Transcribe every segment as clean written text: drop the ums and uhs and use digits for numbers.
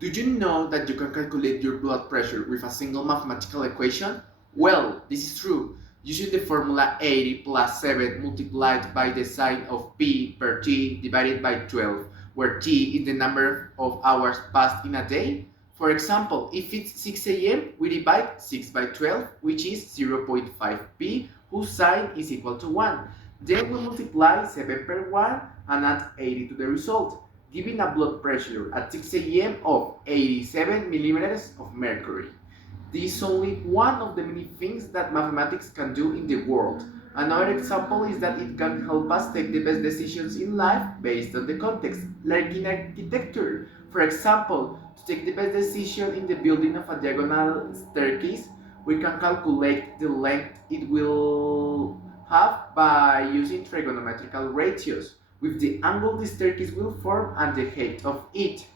Do you know that you can calculate your blood pressure with a single mathematical equation? Well, this is true. Using the formula 80 plus 7 multiplied by the sine of P per T divided by 12, where T is the number of hours passed in a day. For example, if it's 6 a.m., we divide 6 by 12, which is 0.5 P, whose sine is equal to 1. Then we multiply 7 per 1 and add 80 to the result, giving a blood pressure at 6 a.m. of 87 millimeters of mercury. This is only one of the many things that mathematics can do in the world. Another example is that it can help us take the best decisions in life based on the context, like in architecture. For example, to take the best decision in the building of a diagonal staircase, we can calculate the length it will have by using trigonometrical ratios with the angle the staircase will form and the height of it.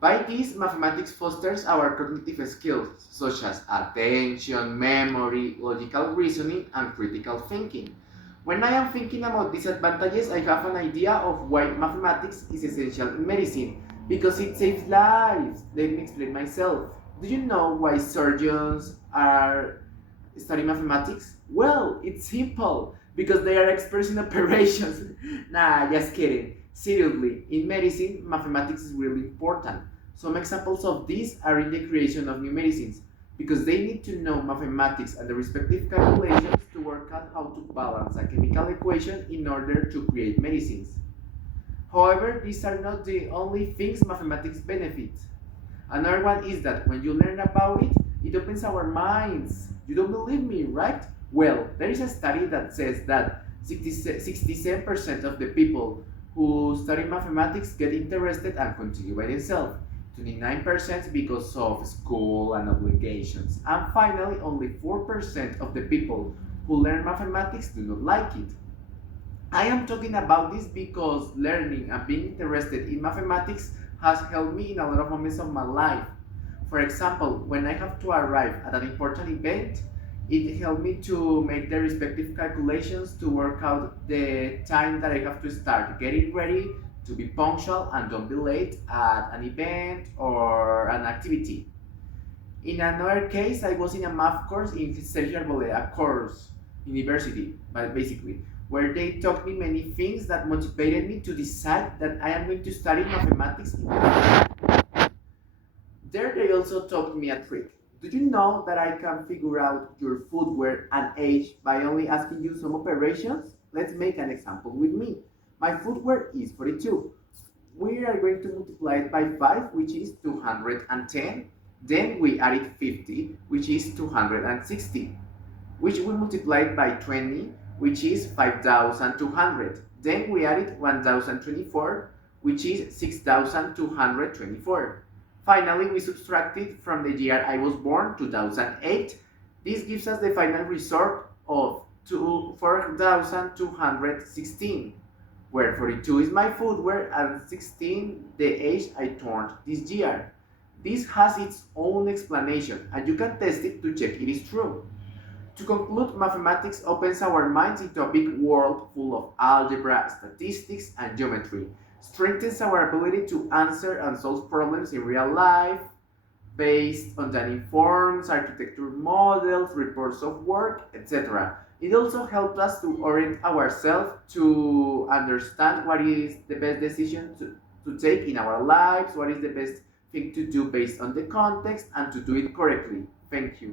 By this, mathematics fosters our cognitive skills such as attention, memory, logical reasoning, and critical thinking. When I am thinking about these advantages, I have an idea of why mathematics is essential in medicine, because it saves lives. Let me explain myself. Do you know why surgeons are studying mathematics? Well, it's simple, because they are experts in operations. Nah, just kidding. Seriously, in medicine, mathematics is really important. Some examples of this are in the creation of new medicines, because they need to know mathematics and the respective calculations to work out how to balance a chemical equation in order to create medicines. However, these are not the only things mathematics benefits. Another one is that when you learn about it, it opens our minds. You don't believe me, right? Well, there is a study that says that 67% of the people who study mathematics get interested and continue by themselves. 29% because of school and obligations. And finally, only 4% of the people who learn mathematics do not like it. I am talking about this because learning and being interested in mathematics has helped me in a lot of moments of my life. For example, when I have to arrive at an important event, it helped me to make the respective calculations to work out the time that I have to start getting ready to be punctual and don't be late at an event or an activity. In another case, I was in a math course in Sergio Arboleda course, university, but basically, where they taught me many things that motivated me to decide that I am going to study mathematics in there. They also taught me a trick. Do you know that I can figure out your footwear and age by only asking you some operations? Let's make an example with me. My footwear is 42. We are going to multiply it by 5, which is 210. Then we added 50, which is 260, which we multiplied by 20, which is 5,200. Then we added 1,024, which is 6,224. Finally, we subtracted from the year I was born, 2008. This gives us the final result of 4,216, where 42 is my footwear and 16 the age I turned this year. This has its own explanation, and you can test it to check it is true. To conclude, mathematics opens our minds into a big world full of algebra, statistics, and geometry, strengthens our ability to answer and solve problems in real life, based on that informs architecture models, reports of work, etc. It also helps us to orient ourselves to understand what is the best decision to take in our lives, what is the best thing to do based on the context, and to do it correctly. Thank you.